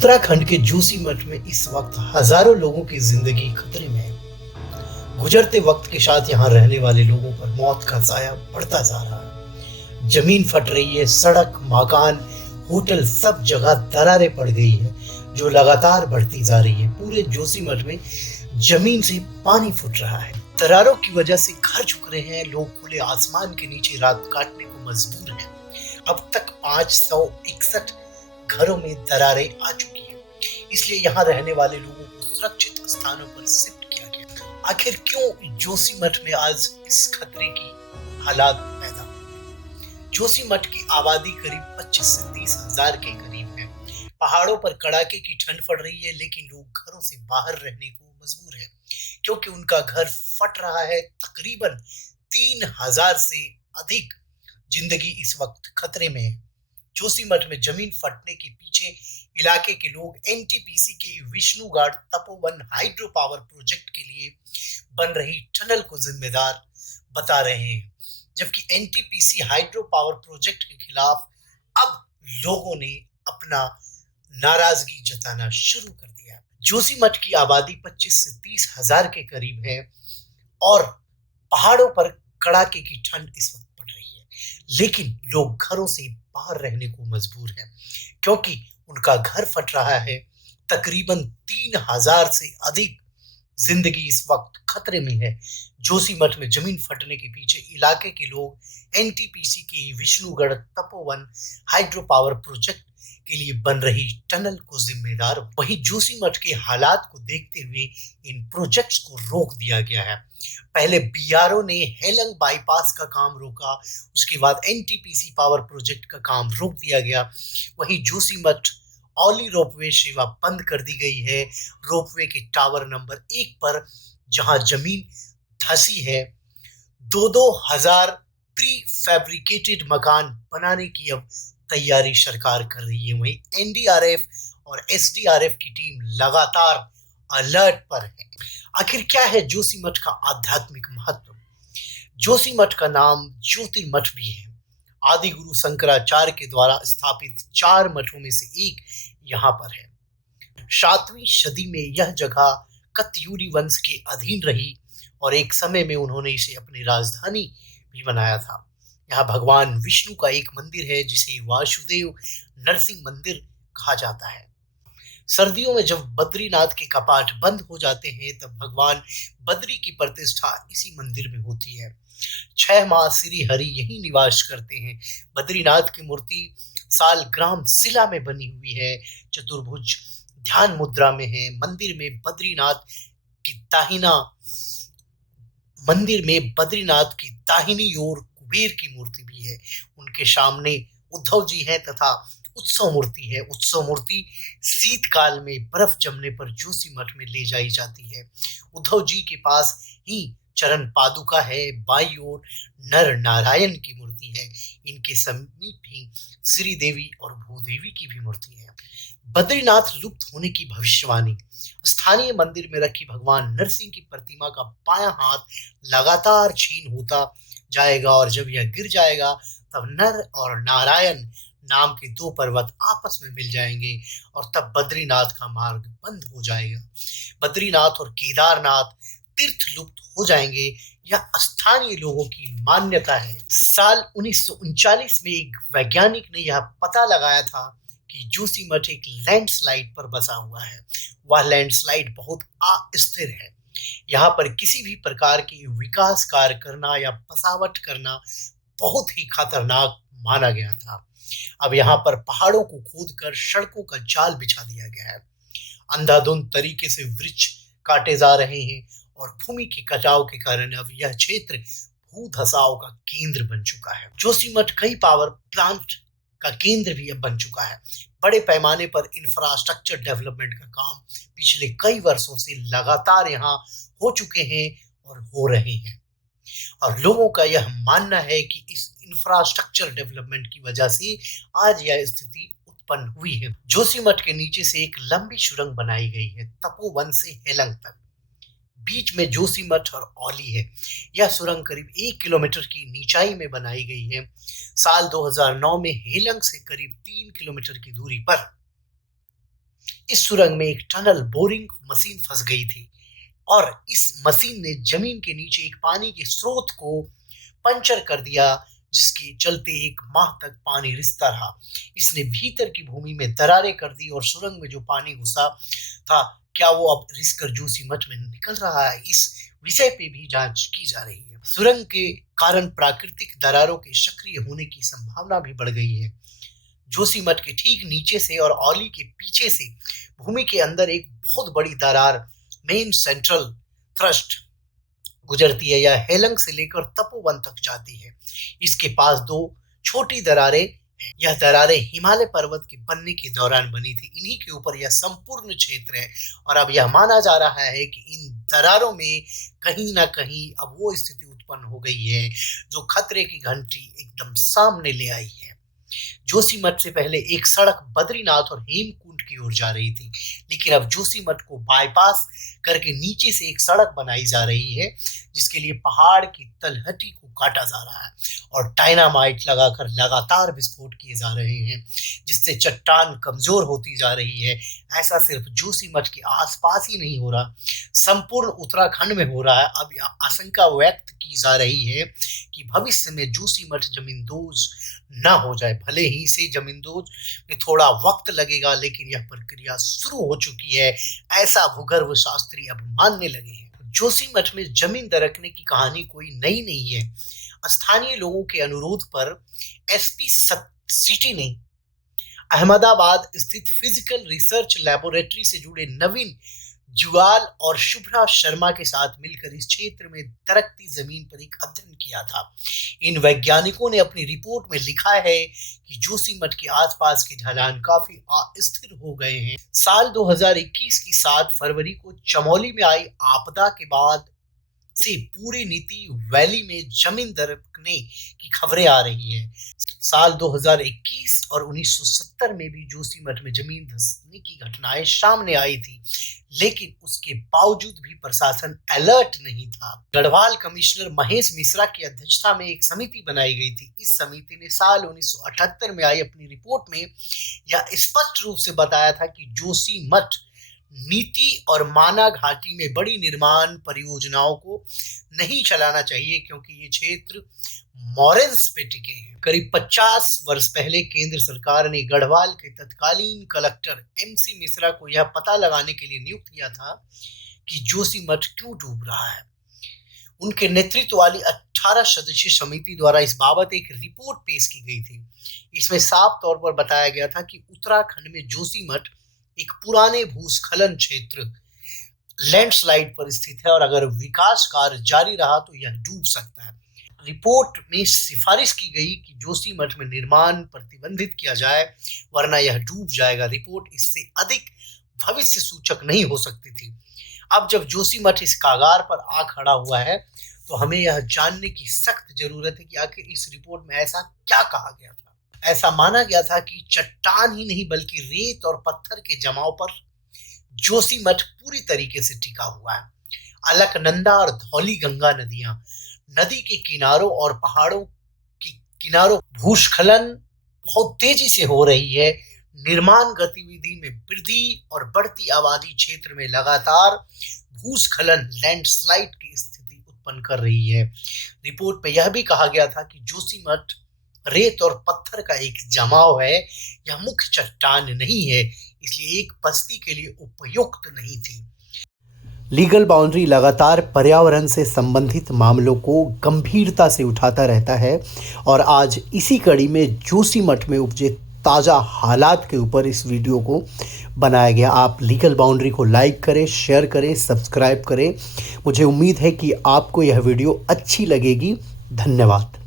उत्तराखंड के जोशीमठ में इस वक्त हजारों लोगों की जिंदगी खतरे में है। गुजरते वक्त के साथ यहाँ रहने वाले लोगों पर मौत का साया बढ़ता जा रहा है। जमीन फट रही है, सड़क, मकान, होटल, सब जगह दरारें पड़ गई है जो लगातार बढ़ती जा रही है। पूरे जोशीमठ में जमीन से पानी फूट रहा है। दरारों की वजह से घर झुक रहे हैं, लोग खुले आसमान के नीचे रात काटने को मजबूर हैं। अब तक 561 घरों में दरारें आ चुकी हैं, इसलिए यहाँ रहने वाले लोगों को सुरक्षित स्थानों पर शिफ्ट किया गया। आखिर क्यों जोशीमठ में आज इस खतरे की हालात पैदा हुए? जोशीमठ की आबादी करीब 25 से 30 हजार के करीब है। पहाड़ों पर कड़ाके की ठंड पड़ रही है, लेकिन लोग घरों से बाहर रहने को मजबूर है क्योंकि उनका घर फट रहा है। तकरीबन 3000 से अधिक जिंदगी इस वक्त खतरे में है। जोशीमठ में जमीन फटने के पीछे इलाके के लोग एनटीपीसी के Vishnugarh Tapovan hydro power project के लिए बन रही टनल को जिम्मेदार बता रहे हैं, जबकि एनटीपीसी हाइड्रो पावर प्रोजेक्ट के खिलाफ अब लोगों ने अपना नाराजगी जताना शुरू कर दिया। जोशीमठ की आबादी 25 से 30 हजार के करीब है और पहाड़ों पर कड़ाके की ठंड इस वक्त पड़ रही है, लेकिन लोग घरों से बाहर रहने को मजबूर हैं क्योंकि उनका घर फट रहा है। तकरीबन 3000 से अधिक जिंदगी इस वक्त खतरे में है। जोशीमठ में जमीन फटने के पीछे इलाके के लोग एनटीपीसी के Vishnugarh Tapovan hydro power project के लिए बन रही टनल को जिम्मेदार। वहीं जोशीमठ के हालात को देखते हुए इन प्रोजेक्ट्स को रोक दिया गया है। पहले बीआरओ ने हेलंग बाईपास का काम रोका, उसके बाद एनटीपीसी पावर प्रोजेक्ट का काम रोक दिया गया। वहीं जोशीमठ औली रोपवे सेवा बंद कर दी गई है। रोपवे के टावर नंबर 1 पर जहां जमीन धंसी है, 2-2 हजार प्री फैब्रिकेटेड मकान बनाने की अब तैयारी सरकार कर रही है। वहीं एनडीआरएफ और एसडीआरएफ की टीम लगातार अलर्ट पर है। आखिर क्या है जोशीमठ का आध्यात्मिक महत्व? जोशीमठ का नाम ज्योतिर्मठ भी है। आदि गुरु शंकराचार्य के द्वारा स्थापित 4 मठों में से एक यहाँ पर है। 7वीं सदी में यह जगह कत्यूरी वंश के अधीन रही और एक समय में उन्होंने इसे अपनी राजधानी भी बनाया था। यहाँ भगवान विष्णु का एक मंदिर है जिसे वासुदेव नरसिंह मंदिर कहा जाता है। सर्दियों में जब बद्रीनाथ के कपाट बंद हो जाते हैं तब भगवान बद्री की प्रतिष्ठा इसी मंदिर में होती है। 6 माह श्री हरि यहीं निवास करते हैं। बद्रीनाथ की मूर्ति सालग्राम शिला में बनी हुई है, चतुर्भुज ध्यान मुद्रा में है। मंदिर में बद्रीनाथ की दाहिनी ओर कुबेर की मूर्ति भी है। उनके सामने उद्धव जी हैं तथा उत्सव मूर्ति है। उत्सव मूर्ति शीतकाल में बर्फ जमने पर जोशीमठ में ले जाई जाती है। उद्धव जी के पास ही चरण पादुका है। बाई ओर नर नारायण की मूर्ति है। इनके समीप ही श्री देवी और भूदेवी की भी मूर्ति है। बद्रीनाथ लुप्त होने की भविष्यवाणी। स्थानीय मंदिर में रखी भगवान नरसिंह की प्रतिमा का बायां हाथ लगातार छीन होता जाएगा और जब यह गिर जाएगा तब नर और नारायण नाम के 2 पर्वत आपस में मिल जाएंगे और तब बद्रीनाथ का मार्ग बंद हो जाएगा। बद्रीनाथ और केदारनाथ तीर्थ लुप्त हो जाएंगे। यह स्थानीय लोगों की मान्यता है। साल 1939 में एक वैज्ञानिक ने यह पता लगाया था कि जोशीमठ एक लैंडस्लाइड पर बसा हुआ है। वह लैंडस्लाइड बहुत अस्थिर है। यहाँ पर किसी भी प्रकार की विकास कार्य करना या बसावट करना बहुत ही खतरनाक माना गया था। अब यहाँ पर पहाड़ों को खोदकर सड़कों का जाल बिछा दिया गया है। अंधाधुंध तरीके से वृक्ष काटे जा रहे हैं और भूमि के कटाव के कारण अब यह क्षेत्र भू धसाव का केंद्र बन चुका है। जोशीमठ कई पावर प्लांट का केंद्र भी अब बन चुका है। बड़े पैमाने पर इंफ्रास्ट्रक्चर डेवलपमेंट का काम पिछले कई वर्षों से लगातार यहाँ हो चुके हैं और हो रहे हैं और लोगों का यह मानना है कि इस इंफ्रास्ट्रक्चर डेवलपमेंट की वजह से आज यह स्थिति उत्पन्न हुई है। जोशीमठ के नीचे से एक लंबी सुरंग बनाई गई है तपोवन से हेलंग तक। बीच में जोशीमठ और औली है। यह सुरंग करीब 1 किलोमीटर की नीचाई में बनाई गई है। साल 2009 में हेलंग से करीब 3 किलोमीटर की दूरी पर इस सुरंग में एक टनल बोरिंग मशीन फंस गई थी और इस मशीन ने जमीन के नीचे एक पानी के स्रोत को पंचर कर दिया, जिसके चलते 1 माह तक पानी रिसता रहा। इसने भीतर की भूमि में दरारें कर दी और सुरंग में जो पानी घुसा था, क्या वो अब रिसकर जोशीमठ में निकल रहा है? इस विषय पे भी जांच की जा रही है। सुरंग के कारण प्राकृतिक दरारों के सक्रिय होने की संभावना भी बढ़ गई है। जोशीमठ के ठीक नीचे से और औली के पीछे से भूमि के अंदर एक बहुत बड़ी दरार मेन सेंट्रल थ्रस्ट गुजरती है। यह हेलंग से लेकर तपोवन तक जाती है। इसके पास 2 छोटी दरारें, यह दरारें हिमालय पर्वत के बनने के दौरान बनी थी। इन्हीं के ऊपर यह संपूर्ण क्षेत्र है और अब यह माना जा रहा है कि इन दरारों में कहीं ना कहीं अब वो स्थिति उत्पन्न हो गई है जो खतरे की घंटी एकदम सामने ले आई है। जोशीमठ से पहले एक सड़क बद्रीनाथ और हेमकुंड की ओर जा रही थी, लेकिन अब जोशीमठ को बाईपास करके नीचे से एक सड़क बनाई जा रही है, जिसके लिए पहाड़ की तलहटी को काटा जा रहा है और डायनामाइट लगाकर लगातार विस्फोट किए जा रहे हैं, जिससे चट्टान कमजोर होती जा रही है। ऐसा सिर्फ जोशीमठ के आसपास ही नहीं हो रहा, संपूर्ण उत्तराखंड में हो रहा है। अब यह आशंका व्यक्त की जा रही है कि भविष्य में जोशीमठ जमींदोज ना हो जाए। भले ही से जमींदोज में थोड़ा वक्त लगेगा, लेकिन यह प्रक्रिया शुरू हो चुकी है, ऐसा भूगर्भ शास्त्री अब मानने लगे हैं। जोशीमठ में जमीन दरकने की कहानी कोई नई नहीं है। स्थानीय लोगों के अनुरोध पर एसपी सिटी ने अहमदाबाद स्थित फिजिकल रिसर्च लैबोरेटरी से जुड़े नवीन जुआल और शुभ्रा शर्मा के साथ मिलकर इस क्षेत्र में दरकती जमीन पर एक अध्ययन किया था। इन वैज्ञानिकों ने अपनी रिपोर्ट में लिखा है कि जोशीमठ के आसपास के ढलान काफी अस्थिर हो गए हैं। साल 2021 की 7 फरवरी को चमोली में आई आपदा के बाद से पूरे नीति वैली में जमीन दरकने की खबरें आ रही है। साल 2021 और 1970 में भी जोशीमठ में जमीन धंसने की घटनाएं सामने आई थी, लेकिन उसके बावजूद भी प्रशासन अलर्ट नहीं था। गढ़वाल कमिश्नर महेश मिश्रा की अध्यक्षता में एक समिति बनाई गई थी। इस समिति ने साल 1978 में आई अपनी रिपोर्ट में यह स्पष्ट रूप से बताया था कि जोशीमठ नीति और माना घाटी में बड़ी निर्माण परियोजनाओं को नहीं चलाना चाहिए, क्योंकि ये क्षेत्र मॉरेल्स पे टिके हैं। करीब 50 वर्ष पहले केंद्र सरकार ने गढ़वाल के तत्कालीन कलेक्टर एमसी मिश्रा को यह पता लगाने के लिए नियुक्त किया था कि जोशीमठ क्यों डूब रहा है। उनके नेतृत्व वाली 18 सदस्यीय समिति द्वारा इस बाबत एक रिपोर्ट पेश की गई थी। इसमें साफ तौर पर बताया गया था कि उत्तराखंड में जोशीमठ एक पुराने भूस्खलन क्षेत्र लैंडस्लाइड पर स्थित है और अगर विकास कार्य जारी रहा तो यह डूब सकता है। रिपोर्ट में सिफारिश की गई कि जोशीमठ में निर्माण प्रतिबंधित किया जाए, वरना यह डूब जाएगा। रिपोर्ट इससे अधिक भविष्य सूचक नहीं हो सकती थी। अब जब जोशीमठ इस कागार पर आ खड़ा हुआ है, तो हमें यह जानने की सख्त जरूरत है कि आखिर इस रिपोर्ट में ऐसा क्या कहा गया था। ऐसा माना गया था कि चट्टान ही नहीं बल्कि रेत और पत्थर के जमाव पर जोशीमठ पूरी तरीके से टिका हुआ है। अलकनंदा और धौली गंगा नदियां नदी के किनारों और पहाड़ों के किनारों भूस्खलन बहुत तेजी से हो रही है। निर्माण गतिविधि में वृद्धि और बढ़ती आबादी क्षेत्र में लगातार भूस्खलन लैंडस्लाइड की स्थिति उत्पन्न कर रही है। रिपोर्ट में यह भी कहा गया था कि जोशीमठ रेत और पत्थर का एक जमाव है, यह मुख्य चट्टान नहीं है, इसलिए एक बस्ती के लिए उपयुक्त नहीं थी। लीगल बाउंड्री लगातार पर्यावरण से संबंधित मामलों को गंभीरता से उठाता रहता है और आज इसी कड़ी में जोशीमठ में उपजे ताज़ा हालात के ऊपर इस वीडियो को बनाया गया। आप लीगल बाउंड्री को लाइक करें, शेयर करें, सब्सक्राइब करें। मुझे उम्मीद है कि आपको यह वीडियो अच्छी लगेगी। धन्यवाद।